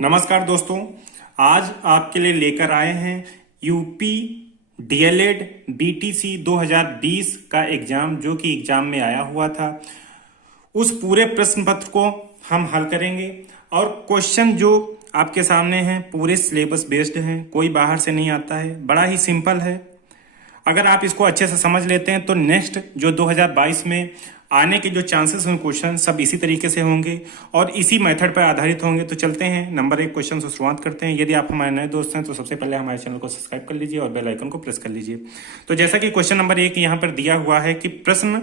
नमस्कार दोस्तों, आज आपके लिए लेकर आए हैं यूपी डीएलएड बीटीसी 2020 का एग्जाम जो कि एग्जाम में आया हुआ था। उस पूरे प्रश्न पत्र को हम हल करेंगे और क्वेश्चन जो आपके सामने हैं पूरे सिलेबस बेस्ड हैं, कोई बाहर से नहीं आता है, बड़ा ही सिंपल है। अगर आप इसको अच्छे से समझ लेते हैं तो नेक्स्ट जो 2022 में आने के जो चांसेस हैं क्वेश्चन सब इसी तरीके से होंगे और इसी मेथड पर आधारित होंगे। तो चलते हैं नंबर 1 क्वेश्चन से शुरुआत करते हैं। यदि आप हमारे नए दोस्त हैं तो सबसे पहले हमारे चैनल को सब्सक्राइब कर लीजिए और बेल आइकन को प्रेस कर लीजिए। तो जैसा कि क्वेश्चन नंबर 1 यहाँ पर दिया हुआ है कि प्रश्न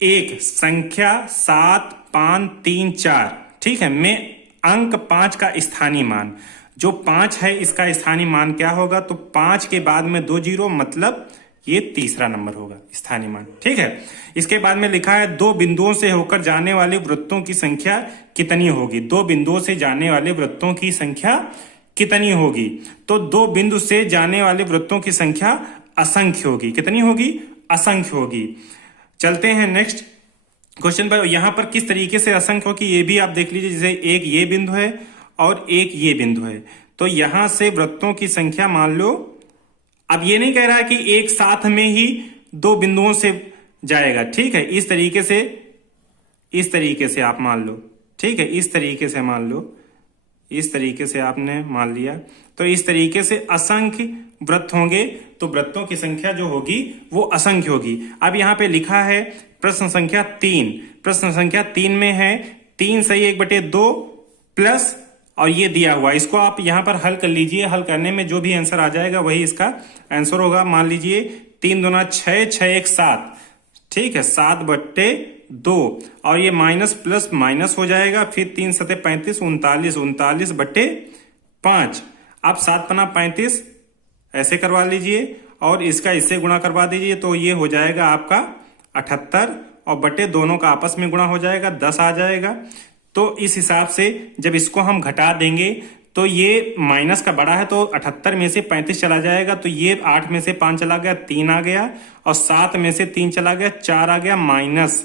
1 संख्या 7 5 3 4 ठीक है में अंक 5 का स्थानीय मान, जो 5 है इसका स्थानीय मान क्या होगा? तो 5 के बाद में 2 जीरो मतलब ये तीसरा नंबर होगा स्थानीय मान। ठीक है, इसके बाद में लिखा है 2 बिंदुओं से होकर जाने वाले वृत्तों की संख्या कितनी होगी? 2 बिंदुओं से जाने वाले वृत्तों की संख्या कितनी होगी? तो 2 बिंदु से जाने वाले वृत्तों की संख्या असंख्य होगी। कितनी होगी? असंख्य होगी। चलते हैं नेक्स्ट क्वेश्चन पर। यहां पर किस तरीके से असंख्य होगी ये भी आप देख लीजिए। जैसे एक ये बिंदु है और एक ये बिंदु है, तो यहां से वृत्तों की संख्या मान लो, अब ये नहीं कह रहा है कि एक साथ में ही 2 बिंदुओं से जाएगा। ठीक है, इस तरीके से आप मान लो। ठीक है, इस तरीके से मान लो, इस तरीके से आपने मान लिया। तो इस तरीके से असंख्य वृत्त होंगे तो वृत्तों की संख्या जो होगी वो असंख्य होगी। अब यहां पे लिखा है प्रश्न संख्या 3। प्रश्न संख्या 3 में है 3 सही 1/2 प्लस और ये दिया हुआ, इसको आप यहां पर हल कर लीजिए। हल करने में जो भी आंसर आ जाएगा वही इसका आंसर होगा। मान लीजिए 3 दूना 6 6 1 7। ठीक है, 7/2 और ये माइनस प्लस माइनस हो जाएगा। फिर 3 7 35 39 39/5। अब 7 पना 35 ऐसे करवा लीजिए और इसका इससे गुणा करवा दीजिए तो ये हो जाएगा आपका 78 और बटे दोनों का आपस में गुणा हो जाएगा 10 आ जाएगा। तो इस हिसाब से जब इसको हम घटा देंगे तो ये माइनस का बड़ा है तो 78 में से 35 चला जाएगा, तो ये 8 में से 5 चला गया 3 आ गया और 7 में से 3 चला गया 4 आ गया माइनस।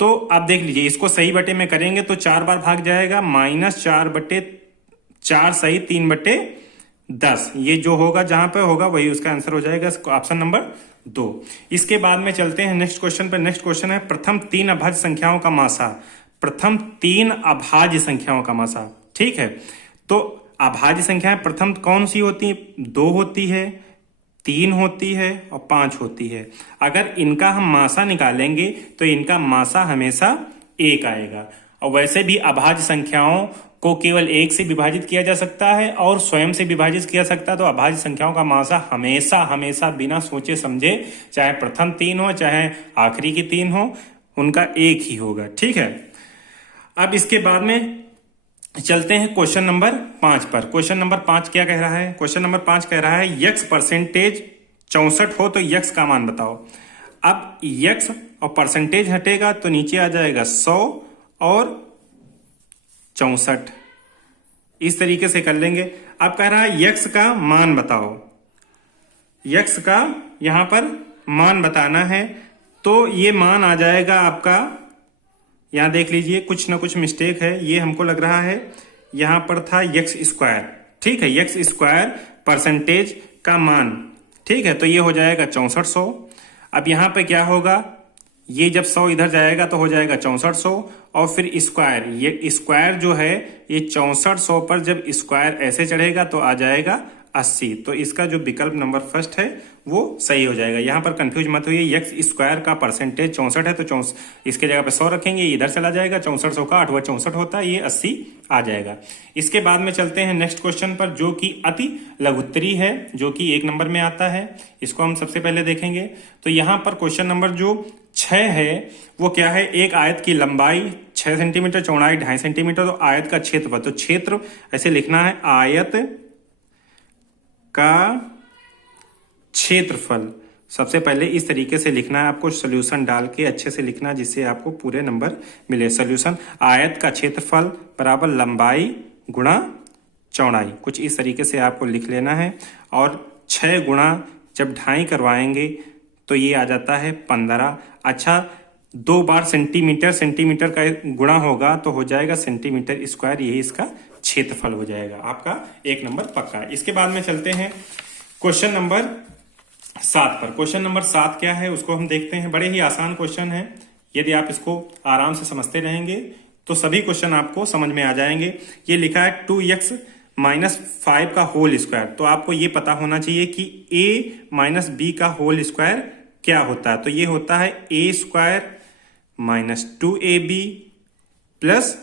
तो अब देख लीजिए इसको सही बटे में करेंगे तो 4 बार भाग जाएगा, -4/4 सही 3/10। ये जो होगा जहां पे होगा वही उसका आंसर हो जाएगा, ऑप्शन नंबर 2। इसके बाद में चलते हैं नेक्स्ट क्वेश्चन पर। नेक्स्ट क्वेश्चन है प्रथम 3 अभाज्य संख्याओं का मासा। प्रथम 3 अभाज्य संख्याओं का मासा। ठीक है, तो अभाज्य संख्याएं प्रथम कौन सी होती है? 2 होती है, 3 होती है और 5 होती है। अगर इनका हम मासा निकालेंगे तो इनका मासा हमेशा 1 आएगा। और वैसे भी अभाज्य संख्याओं को केवल 1 से विभाजित किया जा सकता है और स्वयं से विभाजित किया सकता है। तो अभाज्य संख्याओं का मासा हमेशा हमेशा बिना सोचे समझे, चाहे प्रथम 3 हो चाहे आखिरी की 3 हो, उनका 1 ही होगा। ठीक है, अब इसके बाद में चलते हैं क्वेश्चन नंबर 5 पर। क्वेश्चन नंबर 5 क्या कह रहा है? क्वेश्चन नंबर 5 कह रहा है यक्स परसेंटेज 64 हो तो यक्स का मान बताओ। अब यक्स और परसेंटेज हटेगा तो नीचे आ जाएगा 100 और 64। इस तरीके से कर लेंगे। अब कह रहा है यक्स का मान बताओ। यक्स का यहां पर मान बताना है तो ये मान आ जाएगा आपका, यहां देख लीजिए कुछ ना कुछ मिस्टेक है। ये हमको लग रहा है यहां पर था यक्स स्क्वायर। ठीक है, यक्स स्क्वायर परसेंटेज का मान। ठीक है, तो ये हो जाएगा 6400। अब यहां पे क्या होगा? ये जब 100 इधर जाएगा तो हो जाएगा 6400 और फिर स्क्वायर। ये स्क्वायर जो है ये 6400 पर जब स्क्वायर ऐसे चढ़ेगा तो आ जाएगा 80। तो इसका जो विकल्प नंबर फर्स्ट है वो सही हो जाएगा। यहां पर कंफ्यूज मत होइए, यक्स स्क्वायर का परसेंटेज 64 है तो इसके जगह पे 100 रखेंगे, इधर चला जाएगा। 6400 का 8वां 64 होता है, ये 80 आ जाएगा। इसके बाद में चलते हैं नेक्स्ट क्वेश्चन पर जो कि अति लघुत्तरी है, जो कि 1 नंबर में आता है। इसको हम सबसे पहले देखेंगे। तो यहां पर क्वेश्चन नंबर जो 6 है वो क्या है? एक आयत की लंबाई 6 सेंटीमीटर, चौड़ाई 2.5 सेंटीमीटर, तो आयत का क्षेत्रफल। तो क्षेत्र ऐसे लिखना है, आयत का क्षेत्रफल। सबसे पहले इस तरीके से लिखना है आपको, सॉल्यूशन डाल के अच्छे से लिखना जिससे आपको पूरे नंबर मिले। सॉल्यूशन आयत का क्षेत्रफल बराबर लंबाई गुणा चौड़ाई, कुछ इस तरीके से आपको लिख लेना है। और 6 गुणा जब 2.5 करवाएंगे तो ये आ जाता है 15। अच्छा, 2 बार सेंटीमीटर का गुणा होगा तो हो जाएगा सेंटीमीटर स्क्वायर, यही इसका क्षेत्रफल हो जाएगा। आपका 1 नंबर पक्का है। इसके बाद में चलते हैं क्वेश्चन नंबर 7 पर। क्वेश्चन नंबर 7 क्या है उसको हम देखते हैं। बड़े ही आसान क्वेश्चन है, यदि आप इसको आराम से समझते रहेंगे तो सभी क्वेश्चन आपको समझ में आ जाएंगे। ये लिखा है 2x माइनस 5 का होल स्क्वायर। तो आपको ये पता होना चाहिए कि a माइनस बी का होल स्क्वायर क्या होता है। तो ये होता है a square minus 2ab plus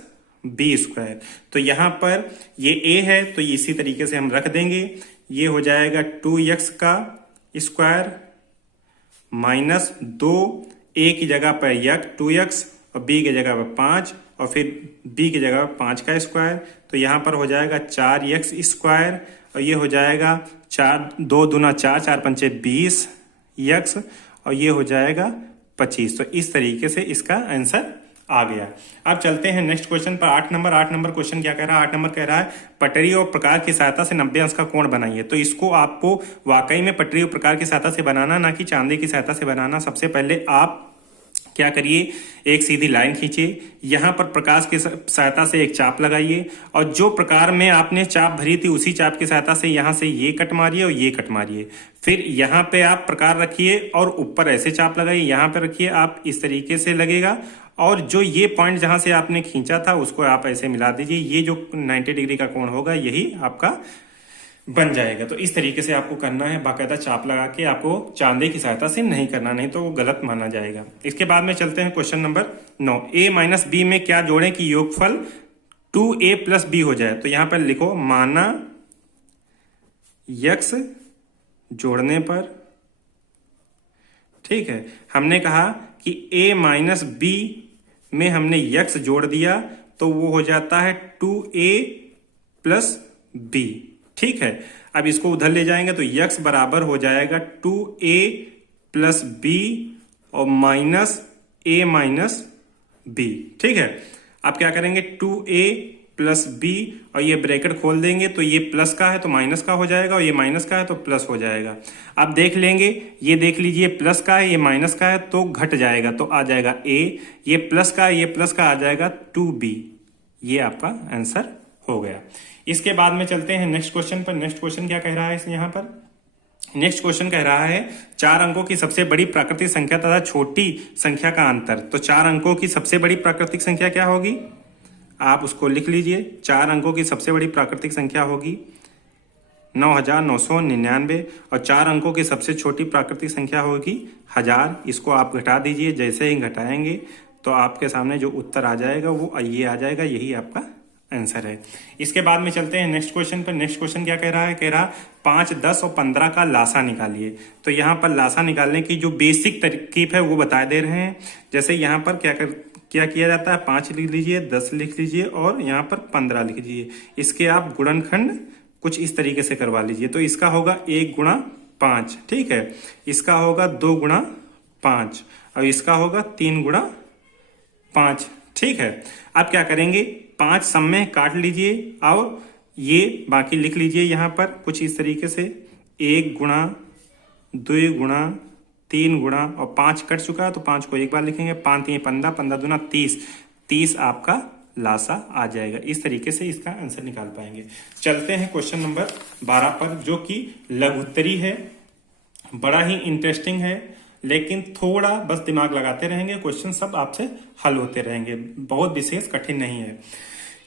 b square. तो यहां पर ये a है तो इसी तरीके से हम रख देंगे। ये हो जाएगा 2x का स्क्वायर माइनस 2 a की जगह पर 2x और b की जगह पर 5 और फिर b की जगह पर 5 का स्क्वायर। तो यहां पर हो जाएगा 4x स्क्वायर और ये हो जाएगा 2 दूना 4, 4 पंचे 20 x और ये हो जाएगा 25। तो इस तरीके से इसका आंसर आ गया। अब चलते हैं नेक्स्ट क्वेश्चन पर। 8 नंबर क्वेश्चन क्या कह रहा है? 8 नंबर कह रहा है पटरी और प्रकार की सहायता से 90 अंश का कोण बनाइए। तो इसको आपको वाकई में पटरी और प्रकार की सहायता से बनाना, ना कि चांदी की सहायता से बनाना। सबसे पहले आप क्या करिए, एक सीधी लाइन खींचिए, यहां पर प्रकाश की सहायता से एक चाप लगाइए और जो प्रकार में आपने चाप भरी थी उसी चाप की सहायता से यहां से ये कट मारिए और ये कट मारिए। फिर यहां पे आप प्रकार रखिए और ऊपर ऐसे चाप लगाइए, यहां पे रखिए आप, इस तरीके से लगेगा। और जो ये पॉइंट जहां से आपने खींचा था उसको आप ऐसे मिला दीजिए। ये जो 90 डिग्री का कोण होगा यही आपका बन जाएगा। तो इस तरीके से आपको करना है, बाकायदा चाप लगा के। आपको चांदे की सहायता से नहीं करना, नहीं तो वो गलत माना जाएगा। इसके बाद में चलते हैं question number 9। a minus b में क्या जोड़ें कि योगफल 2a प्लस बी हो जाए। तो यहां पर लिखो माना x जोड़ने पर, ठीक है, हमने कहा कि a माइनस बी में हमने x जोड़ दिया तो वो हो जाता है 2a प्लस b। ठीक है, अब इसको उधर ले जाएंगे तो x बराबर हो जाएगा 2a प्लस b और माइनस a माइनस b। ठीक है, अब क्या करेंगे 2a प्लस b और ये ब्रैकेट खोल देंगे तो ये प्लस का है तो माइनस का हो जाएगा और ये माइनस का है तो प्लस हो जाएगा। अब देख लेंगे, ये देख लीजिए प्लस का है ये माइनस का है तो घट जाएगा तो आ जाएगा a, ये प्लस का है ये प्लस का आ जाएगा 2b। ये आपका आंसर हो गया। इसके बाद में चलते हैं नेक्स्ट क्वेश्चन पर। नेक्स्ट क्वेश्चन क्या कह रहा है यहाँ पर? नेक्स्ट क्वेश्चन कह रहा है 4 अंकों की सबसे बड़ी प्राकृतिक संख्या तथा छोटी संख्या का अंतर। तो 4 अंकों की सबसे बड़ी प्राकृतिक संख्या क्या होगी? आप उसको लिख लीजिए। 4 अंकों की सबसे बड़ी प्राकृतिक संख्या होगी 9999 और 4 अंकों की सबसे छोटी प्राकृतिक संख्या होगी 1000। इसको आप घटा दीजिए, जैसे ही घटाएंगे तो आपके सामने जो उत्तर आ जाएगा वो ये आ जाएगा, यही आपका आंसर है। इसके बाद में चलते हैं नेक्स्ट क्वेश्चन पर। नेक्स्ट क्वेश्चन क्या कह रहा है? कह रहा 5, 10 और 15 का लासा निकालिए। तो यहाँ पर लासा निकालने की जो बेसिक तरकीब है वो बता दे रहे हैं। जैसे यहाँ पर क्या किया जाता है, 5 लिख लीजिए, 10 लिख लीजिए और यहाँ पर 15 लिख लीजिए। इसके आप गुणनखंड कुछ इस तरीके से करवा लीजिए। तो इसका होगा 1 गुणा 5, ठीक है, इसका होगा 2 गुणा 5 और इसका होगा 3 गुणा 5। ठीक है, अब क्या करेंगे, 5 सम में काट लीजिए और ये बाकी लिख लीजिए यहाँ पर कुछ इस तरीके से 1 गुणा 2 गुणा 3 गुणा और 5 कट चुका है तो 5 को एक बार लिखेंगे। 5 3 15, 15 दूना 30, 30 आपका लासा आ जाएगा। इस तरीके से इसका आंसर निकाल पाएंगे। चलते हैं क्वेश्चन नंबर 12 पर, जो कि लघुत्तरी है। बड़ा ही इंटरेस्टिंग है, लेकिन थोड़ा बस दिमाग लगाते रहेंगे, क्वेश्चन सब आपसे हल होते रहेंगे, बहुत विशेष कठिन नहीं है।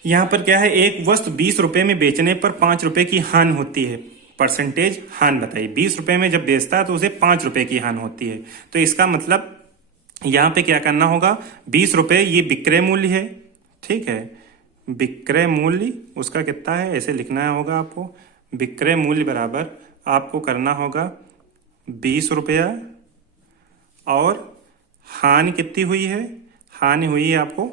यहाँ पर क्या है, एक वस्तु 20 रुपए में बेचने पर 5 रुपए की हानि होती है। परसेंटेज हानि बताइए। 20 रुपए में जब बेचता है तो उसे 5 रुपए की हानि होती है। तो इसका मतलब यहाँ पे क्या करना होगा, 20 रुपए ये विक्रय मूल्य है, ठीक है, विक्रय मूल्य उसका कितना है ऐसे लिखना होगा आपको। विक्रय मूल्य बराबर आपको करना होगा 20 रुपया और हानि कितनी हुई है, हानि हुई है आपको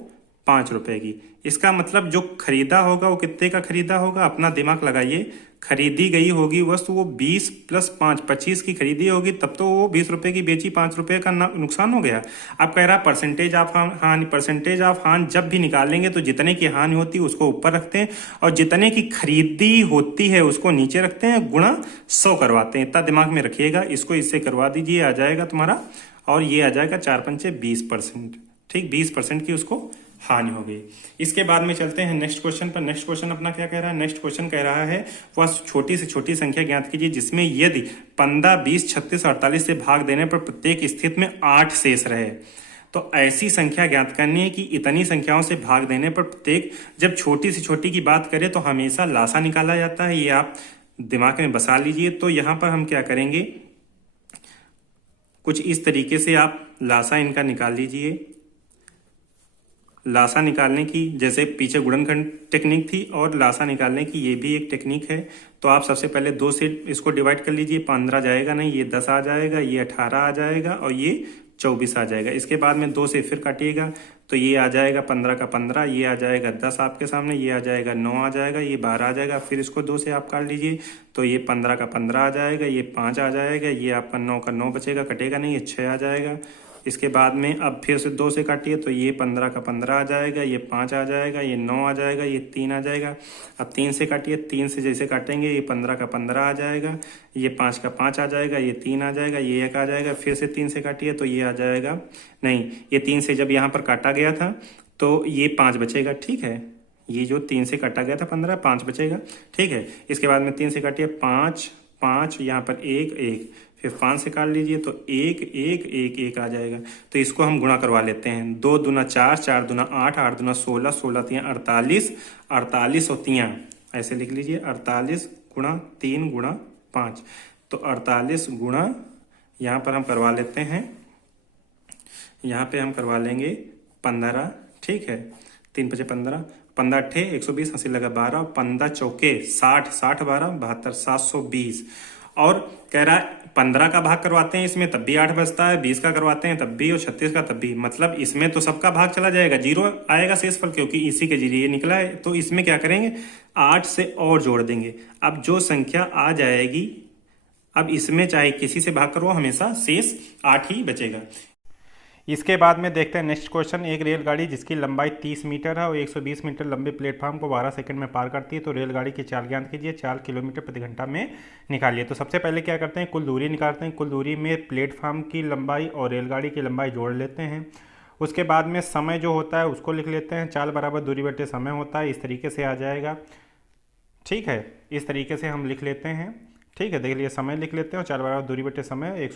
5 रुपए की। इसका मतलब जो खरीदा होगा वो कितने का खरीदा होगा, अपना दिमाग लगाइए। खरीदी गई होगी वस्तु वो 20 प्लस 5 25 की खरीदी होगी, तब तो वो 20 रुपए की बेची, 5 रुपए का नुकसान हो गया। अब कह रहा परसेंटेज ऑफ हानि। परसेंटेज ऑफ हानि जब भी निकालेंगे तो जितने की हानि होती है उसको ऊपर रखते हैं और जितने की खरीदी होती है उसको नीचे रखते हैं, गुणा 100 करवाते हैं। इतना दिमाग में रखिएगा। इसको इससे करवा दीजिए, आ जाएगा तुम्हारा, और ये आ जाएगा 4 पंचे 20%। ठीक, 20% की उसको हानि हो गई। इसके बाद में चलते हैं नेक्स्ट क्वेश्चन पर। नेक्स्ट क्वेश्चन अपना क्या कह रहा है? नेक्स्ट क्वेश्चन कह रहा है वह छोटी से छोटी संख्या ज्ञात कीजिए जिसमें यदि 15, 20, 36, 48 से भाग देने पर प्रत्येक स्थिति में 8 शेष रहे। तो ऐसी संख्या ज्ञात करनी है कि इतनी संख्याओं से भाग देने पर प्रत्येक, जब छोटी से छोटी की बात करें तो हमेशा लासा निकाला जाता है, ये आप दिमाग में बसा लीजिए। तो यहां पर हम क्या करेंगे, कुछ इस तरीके से आप लासा इनका निकाल लीजिए। लासा निकालने की जैसे पीछे गुणनखंड टेक्निक थी और लासा निकालने की ये भी एक टेक्निक है। तो आप सबसे पहले 2 से इसको डिवाइड कर लीजिए। 15 जाएगा नहीं, ये 10 आ जाएगा, ये 18 आ जाएगा और ये 24 आ जाएगा। इसके बाद में 2 से फिर काटिएगा तो ये आ जाएगा 15 का 15, ये आ जाएगा 10 आपके सामने, ये आ जाएगा 9 आ जाएगा, ये 12 आ जाएगा। फिर इसको 2 से आप काट लीजिए तो ये 15 का 15 आ जाएगा, ये 5 आ जाएगा, ये आपका 9 का 9 बचेगा, कटेगा नहीं, ये 6 आ जाएगा। इसके बाद में अब फिर से 2 से काटिए तो ये 15 का 15 आ जाएगा, ये 5 आ जाएगा, ये 9 आ जाएगा, ये 3 आ जाएगा। अब 3 से काटिए, 3 से जैसे काटेंगे ये 15 का 15 आ जाएगा, ये 5 का 5 आ जाएगा, ये 3 आ जाएगा, ये 1 आ जाएगा। फिर से 3 से काटिए तो ये आ जाएगा, नहीं, ये 3 से जब यहाँ पर काटा गया था तो ये 5 बचेगा, ठीक है। ये जो 3 से काटा गया था 15, 5 बचेगा, ठीक है। इसके बाद में 3 से काटिए 5, 5, यहाँ पर 1, 1, फिर 5 से काट लीजिए तो 1, 1, 1, 1 आ जाएगा। तो इसको हम गुणा करवा लेते हैं। 2 दूना 4, 4 दूना 8, 8 दूना 16, 16 तियाँ 48, 48 और तियाँ ऐसे लिख लीजिए 48 गुणा 3 गुणा 5। तो 48 गुणा, यहाँ पर हम करवा लेते हैं, यहाँ पे हम करवा लेंगे 15, ठीक है। 3 × 5 = 15, 15 अट्ठे 120, 80 लगा 12, 15 चौके 60, 60 12 72, 720। और कह रहा है 15 का भाग करवाते हैं इसमें तब भी 8 बचता है, 20 का करवाते हैं तब भी और 36 का तब भी। मतलब इसमें तो सबका भाग चला जाएगा, 0 आएगा शेषफल, क्योंकि इसी के जरिए निकला है। तो इसमें क्या करेंगे, 8 से और जोड़ देंगे। अब जो संख्या आ जाएगी, अब इसमें चाहे किसी से भाग करो हमेशा शेष 8 ही बचेगा। इसके बाद में देखते हैं नेक्स्ट क्वेश्चन। एक रेलगाड़ी जिसकी लंबाई 30 मीटर है और 120 मीटर लंबे प्लेटफॉर्म को 12 सेकंड में पार करती है, तो रेलगाड़ी की चाल ज्ञात कीजिए, 4 किलोमीटर प्रति घंटा में निकालिए। तो सबसे पहले क्या करते हैं, कुल दूरी निकालते हैं। कुल दूरी में प्लेटफॉर्म की लंबाई और रेलगाड़ी की लंबाई जोड़ लेते हैं। उसके बाद में समय जो होता है उसको लिख लेते हैं, चाल बराबर दूरी बटे समय होता है, इस तरीके से आ जाएगा, ठीक है। इस तरीके से हम लिख लेते हैं, ठीक है। देख लीजिए, समय लिख लेते हैं और चाल बराबर दूरी बटे समय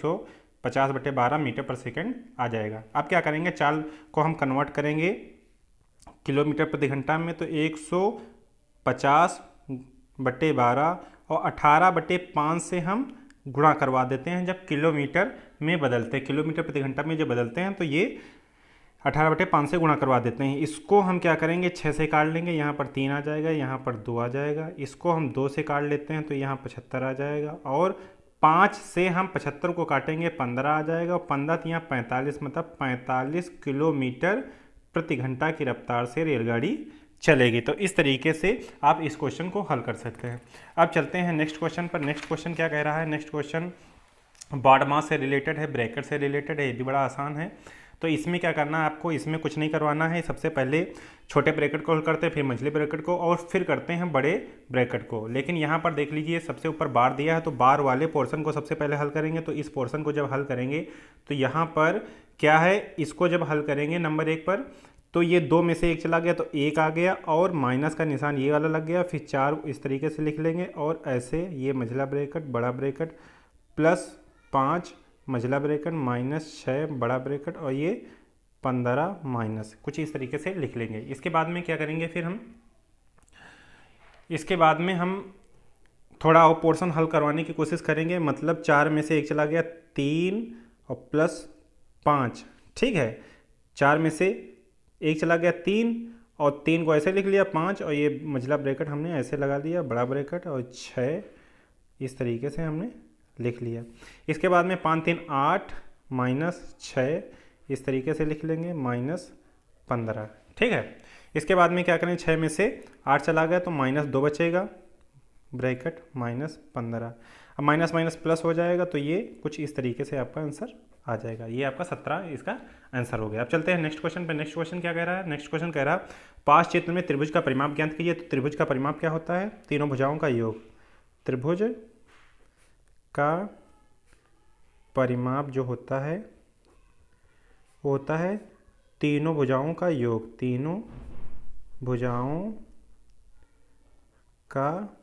150/12 मीटर पर सेकंड आ जाएगा। अब क्या करेंगे, चाल को हम कन्वर्ट करेंगे किलोमीटर प्रति घंटा में, तो 150/12 और 18/5 से हम गुणा करवा देते हैं। जब किलोमीटर में बदलते हैं, किलोमीटर प्रति घंटा में जब बदलते हैं तो ये 18/5 से गुणा करवा देते हैं। इसको हम क्या करेंगे, 6 से काट लेंगे, यहाँ पर 3 आ जाएगा, यहाँ पर 2 आ जाएगा। इसको हम 2 से काट लेते हैं तो यहाँ 75 आ जाएगा, और 5 से हम 75 को काटेंगे, 15 आ जाएगा, और 15 यहाँ 45, मतलब 45 किलोमीटर प्रति घंटा की रफ्तार से रेलगाड़ी चलेगी। तो इस तरीके से आप इस क्वेश्चन को हल कर सकते हैं। अब चलते हैं नेक्स्ट क्वेश्चन पर। नेक्स्ट क्वेश्चन क्या कह रहा है, नेक्स्ट क्वेश्चन बॉड मास से रिलेटेड है, ब्रैकेट से रिलेटेड है, ये भी बड़ा आसान है। तो इसमें क्या करना है आपको, इसमें कुछ नहीं करवाना है। सबसे पहले छोटे ब्रैकेट को हल करते हैं, फिर मझले ब्रैकेट को, और फिर करते हैं बड़े ब्रैकेट को। लेकिन यहाँ पर देख लीजिए, सबसे ऊपर बार दिया है, तो बार वाले पोर्शन को सबसे पहले हल करेंगे। तो इस पोर्शन को जब हल करेंगे तो यहाँ पर क्या है, इसको जब हल करेंगे नंबर 1 पर, तो ये 2 में से 1 चला गया तो 1 आ गया, और माइनस का निशान ये वाला लग गया। फिर 4 इस तरीके से लिख लेंगे, और ऐसे ये मझला ब्रैकेट, बड़ा ब्रैकेट, +5 मझला ब्रैकेट, -6 बड़ा ब्रैकेट, और ये 15 माइनस, कुछ इस तरीके से लिख लेंगे। इसके बाद में क्या करेंगे, फिर हम इसके बाद में हम थोड़ा और पोर्शन हल करवाने की कोशिश करेंगे। मतलब 4 में से 1 चला गया, 3 और +5, ठीक है। 4 में से 1 चला गया 3, और 3 को ऐसे लिख लिया 5, और ये मझला ब्रैकेट हमने ऐसे लगा दिया, बड़ा ब्रैकेट, और 6 इस तरीके से हमने लिख लिया। इसके बाद में 5 3 8 -6 इस तरीके से लिख लेंगे, -15, ठीक है। इसके बाद में क्या करें, 6 में से 8 चला गया तो -2 बचेगा, ब्रैकेट, -15। अब माइनस माइनस प्लस हो जाएगा, तो ये कुछ इस तरीके से आपका आंसर आ जाएगा। ये आपका 17 इसका आंसर हो गया। अब चलते हैं नेक्स्ट क्वेश्चन पे। नेक्स्ट क्वेश्चन क्या कह रहा है, नेक्स्ट क्वेश्चन कह रहा है पास चित्र में त्रिभुज का परिमाप ज्ञात कीजिए। तो त्रिभुज का परिमाप क्या होता है, तीनों भुजाओं का योग। त्रिभुज का परिमाप जो होता है वो होता है तीनों भुजाओं का योग, तीनों भुजाओं का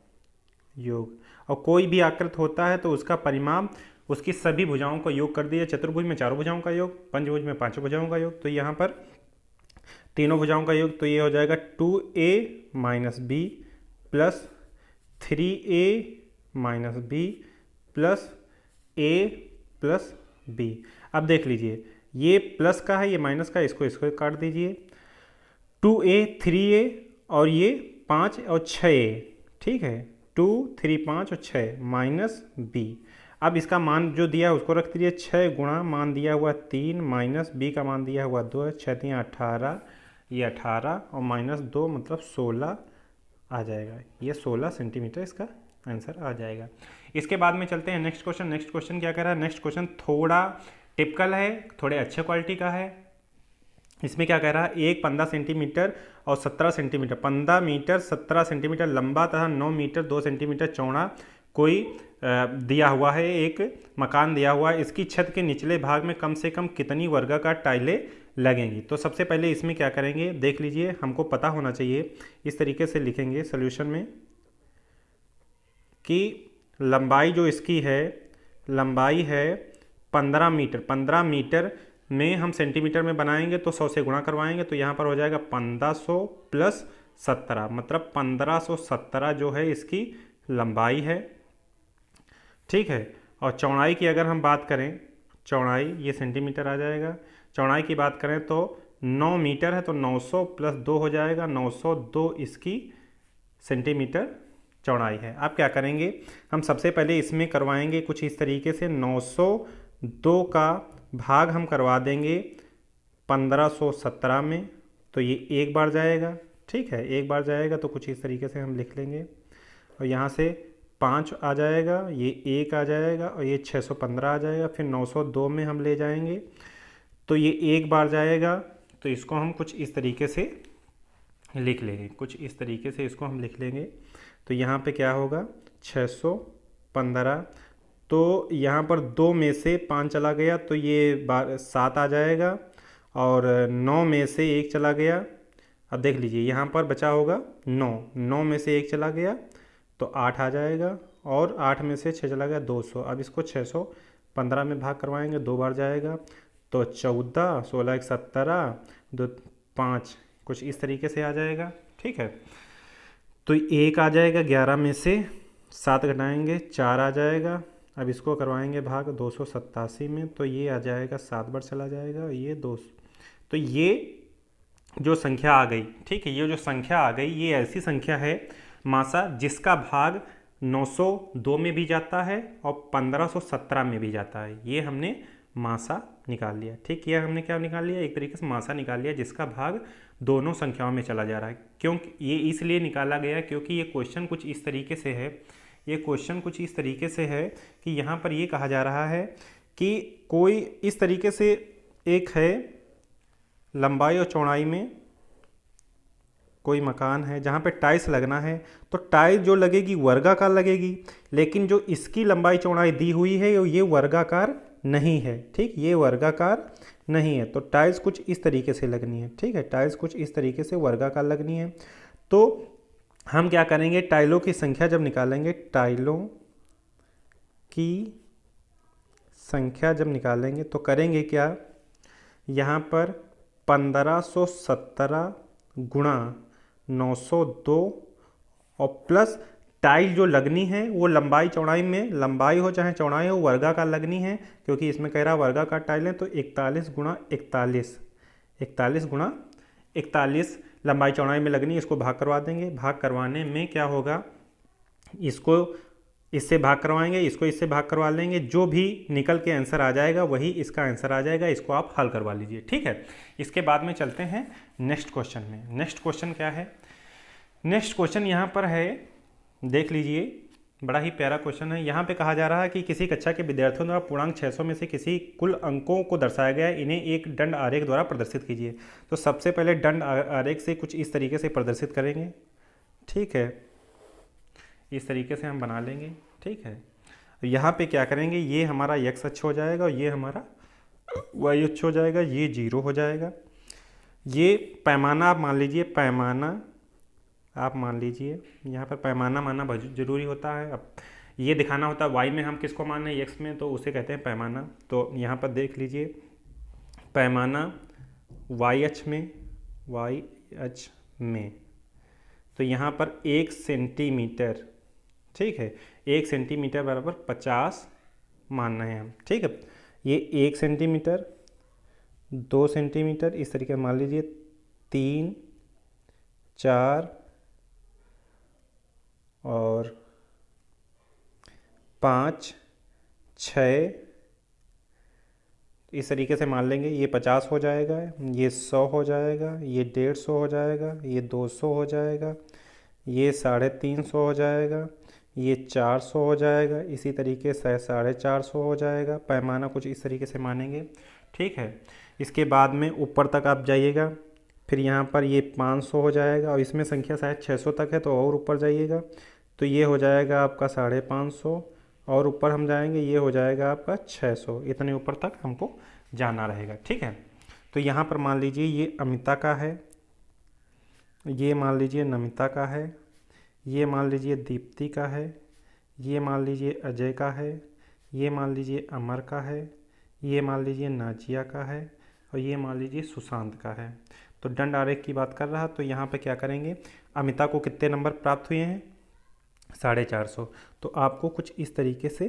योग। और कोई भी आकृत होता है तो उसका परिमाप उसकी सभी भुजाओं का योग कर दिया। चतुर्भुज में चारों भुजाओं का योग, पंचभुज में पांचों भुजाओं का योग। तो यहाँ पर तीनों भुजाओं का योग, तो ये हो जाएगा 2a minus b plus 3a minus b plus a plus b. अब देख लीजिए, ये प्लस का है, ये माइनस का है, इसको काट दीजिए। 2a 3a और ये 5 और 6a, ठीक है, 2 3 5 और 6 माइनस बी। अब इसका मान जो दिया है उसको रख दीजिए, 6 गुणा मान दिया हुआ 3 माइनस बी का मान दिया हुआ 2 है, 6 3 18, ये 18 और माइनस 2 मतलब 16 आ जाएगा। ये 16 सेंटीमीटर इसका आंसर आ जाएगा। इसके बाद में चलते हैं नेक्स्ट क्वेश्चन। नेक्स्ट क्वेश्चन क्या कह रहा है? नेक्स्ट क्वेश्चन थोड़ा टिपिकल है, थोड़े अच्छे क्वालिटी का है। इसमें क्या कह रहा है? एक 15 सेंटीमीटर और 17 सेंटीमीटर, 15 मीटर 17 सेंटीमीटर लंबा तथा 9 मीटर 2 सेंटीमीटर चौड़ा कोई दिया हुआ है, एक मकान दिया हुआ है। इसकी छत के निचले भाग में कम से कम कितनी वर्गाकार टाइलें लगेंगी? तो सबसे पहले इसमें क्या करेंगे देख लीजिए, हमको पता होना चाहिए। इस तरीके से लिखेंगे सॉल्यूशन में कि लंबाई जो इसकी है, लंबाई है 15 मीटर। 15 मीटर में हम सेंटीमीटर में बनाएंगे तो 100 से गुणा करवाएंगे, तो यहाँ पर हो जाएगा 1500 प्लस 17, मतलब 1517 जो है इसकी लंबाई है, ठीक है। और चौड़ाई की अगर हम बात करें, चौड़ाई ये सेंटीमीटर आ जाएगा। चौड़ाई की बात करें तो 9 मीटर है तो 900 प्लस 2 हो जाएगा, 902 इसकी सेंटीमीटर चौड़ाई है। अब क्या करेंगे, हम सबसे पहले इसमें करवाएंगे कुछ इस तरीके से, 902 का भाग हम करवा देंगे 1517 में, तो ये एक बार जाएगा, ठीक है, एक बार जाएगा। तो कुछ इस तरीके से हम लिख लेंगे और यहाँ से 5 आ जाएगा, ये 1 आ जाएगा और ये 615 आ जाएगा। फिर 902 में हम ले जाएंगे तो ये एक बार जाएगा, तो इसको हम कुछ इस तरीके से लिख लेंगे, कुछ इस तरीके से इसको हम लिख लेंगे। तो यहाँ पे क्या होगा 615, तो यहाँ पर 2 में से 5 चला गया तो ये 7 आ जाएगा, और 9 में से 1 चला गया। अब देख लीजिए यहाँ पर बचा होगा 9 में से 1 चला गया तो 8 आ जाएगा, और 8 में से 6 चला गया 200। अब इसको 615 में भाग करवाएंगे, 2 बार जाएगा, तो 14, 16 1 17, 2 5, कुछ इस तरीके से आ जाएगा, ठीक है। तो 1 आ जाएगा, 11 में से 7 घटाएंगे 4 आ जाएगा। अब इसको करवाएंगे भाग 287 में, तो ये आ जाएगा 7 बार चला जाएगा, ये 200। तो ये जो संख्या आ गई, ठीक है, ये जो संख्या आ गई ये ऐसी संख्या है मासा जिसका भाग 902 में भी जाता है और 1517 में भी जाता है। ये हमने मासा निकाल लिया, ठीक। ये हमने क्या निकाल लिया? एक तरीके से मासा निकाल लिया जिसका भाग दोनों संख्याओं में चला जा रहा है। क्योंकि ये इसलिए निकाला गया क्योंकि ये क्वेश्चन कुछ इस तरीके से है, ये क्वेश्चन कुछ इस तरीके से है कि यहाँ पर ये कहा जा रहा है कि कोई इस तरीके से एक है लंबाई और चौड़ाई में कोई मकान है जहाँ पे टाइल्स लगना है, तो टाइल्स जो लगेगी वर्गाकार लगेगी, लेकिन जो इसकी लंबाई चौड़ाई दी हुई है ये वर्गाकार नहीं है, ठीक, ये वर्गाकार नहीं है। तो टाइल्स कुछ इस तरीके से लगनी है, ठीक है, टाइल्स कुछ इस तरीके से वर्गाकार लगनी है। तो हम क्या करेंगे, टाइलों की संख्या जब निकालेंगे, टाइलों की संख्या जब निकालेंगे तो करेंगे क्या, यहाँ पर 1517 गुणा 902 और प्लस टाइल जो लगनी है वो लंबाई चौड़ाई में, लंबाई हो चाहे चौड़ाई हो, वर्गाकार लगनी है, क्योंकि इसमें कह रहा वर्गाकार टाइल है। तो 41 गुणा 41, 41 गुणा 41 लंबाई चौड़ाई में लगनी है, इसको भाग करवा देंगे। भाग करवाने में क्या होगा, इसको इससे भाग करवाएंगे, इसको इससे भाग करवा लेंगे, जो भी निकल के आंसर आ जाएगा वही इसका आंसर आ जाएगा। इसको आप हल करवा लीजिए, ठीक है। इसके बाद में चलते हैं नेक्स्ट क्वेश्चन में। नेक्स्ट क्वेश्चन क्या है? नेक्स्ट क्वेश्चन यहाँ पर है, देख लीजिए, बड़ा ही प्यारा क्वेश्चन है। यहाँ पे कहा जा रहा है कि किसी कक्षा के विद्यार्थियों द्वारा पूर्णांक 600 में से किसी कुल अंकों को दर्शाया गया है, इन्हें एक दंड आरेख द्वारा प्रदर्शित कीजिए। तो सबसे पहले दंड आरेख से कुछ इस तरीके से प्रदर्शित करेंगे, ठीक है, इस तरीके से हम बना लेंगे, ठीक है। यहाँ पे क्या करेंगे, ये हमारा x अक्ष हो जाएगा और ये हमारा y अक्ष हो जाएगा, ये 0 हो जाएगा। ये पैमाना आप मान लीजिए, पैमाना आप मान लीजिए, यहाँ पर पैमाना मानना बहुत जरूरी होता है। अब ये दिखाना होता है वाई में हम किसको मान रहे हैं, एक्स में, तो उसे कहते हैं पैमाना। तो यहाँ पर देख लीजिए, पैमाना वाई अक्ष में, वाई अक्ष में, तो यहाँ पर 1 सेंटीमीटर, ठीक है, 1 सेंटीमीटर बराबर 50 मानना है हम, ठीक है। ये 1 सेंटीमीटर, 2 सेंटीमीटर, इस तरीके मान लीजिए, 3, 4 और 5, 6, इस तरीके से मान लेंगे। ये 50 हो जाएगा, ये 100 हो जाएगा, ये 150 हो जाएगा, ये 200 हो जाएगा, ये 350 हो जाएगा, ये 400 हो जाएगा, इसी तरीके से 450 हो जाएगा। पैमाना कुछ इस तरीके से मानेंगे, ठीक है। इसके बाद में ऊपर तक आप जाइएगा, फिर यहाँ पर ये 500 हो जाएगा, और इसमें संख्या शायद 600 तक है, तो और ऊपर जाइएगा तो ये हो जाएगा आपका 550, और ऊपर हम जाएंगे ये हो जाएगा आपका 600। इतने ऊपर तक हमको जाना रहेगा, ठीक है। तो यहाँ पर मान लीजिए ये अमिता का है, ये मान लीजिए नमिता का है, ये मान लीजिए दीप्ति का है, ये मान लीजिए अजय का है, ये मान लीजिए अमर का है, ये मान लीजिए नाजिया का है, और ये मान लीजिए सुशांत का है। तो दंड आरेख की बात कर रहा, तो यहाँ पे क्या करेंगे, अमिता को कितने नंबर प्राप्त हुए हैं, 450। तो आपको कुछ इस तरीके से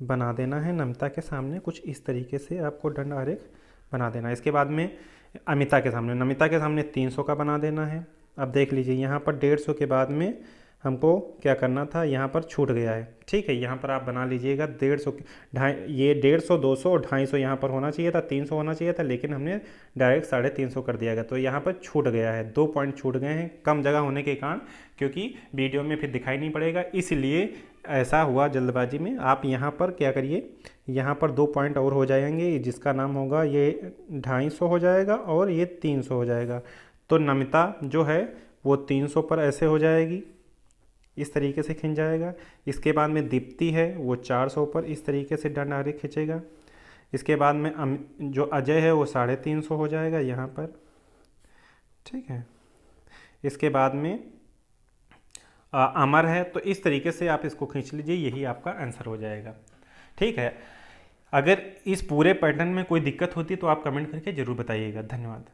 बना देना है, नमिता के सामने कुछ इस तरीके से आपको दंड आरेख बना देना है। इसके बाद में अमिता के सामने, नमिता के सामने 300 का बना देना है। अब देख लीजिए यहाँ पर 150 के बाद में हमको क्या करना था, यहाँ पर छूट गया है, ठीक है। यहाँ पर आप बना लीजिएगा 150, ये 150, 200 और 250 यहाँ पर होना चाहिए था, 300 होना चाहिए था, लेकिन हमने डायरेक्ट 350 कर दिया गया, तो यहाँ पर छूट गया है, 2 पॉइंट छूट गए हैं कम जगह होने के कारण, क्योंकि वीडियो में फिर दिखाई नहीं पड़ेगा, इसलिए ऐसा हुआ जल्दबाजी में। आप यहाँ पर क्या करिए, यहाँ पर 2 पॉइंट और हो जाएंगे, जिसका नाम होगा ये 250 हो जाएगा और ये 300 हो जाएगा। तो नमिता जो है वो 300 पर ऐसे हो जाएगी, इस तरीके से खिंच जाएगा। इसके बाद में दीप्ति है वो 400 पर इस तरीके से दंड आरेख खींचेगा। इसके बाद में जो अजय है वो 350 हो जाएगा यहाँ पर, ठीक है। इसके बाद में अमर है, तो इस तरीके से आप इसको खींच लीजिए, यही आपका आंसर हो जाएगा, ठीक है। अगर इस पूरे पैटर्न में कोई दिक्कत होती तो आप कमेंट करके ज़रूर बताइएगा। धन्यवाद।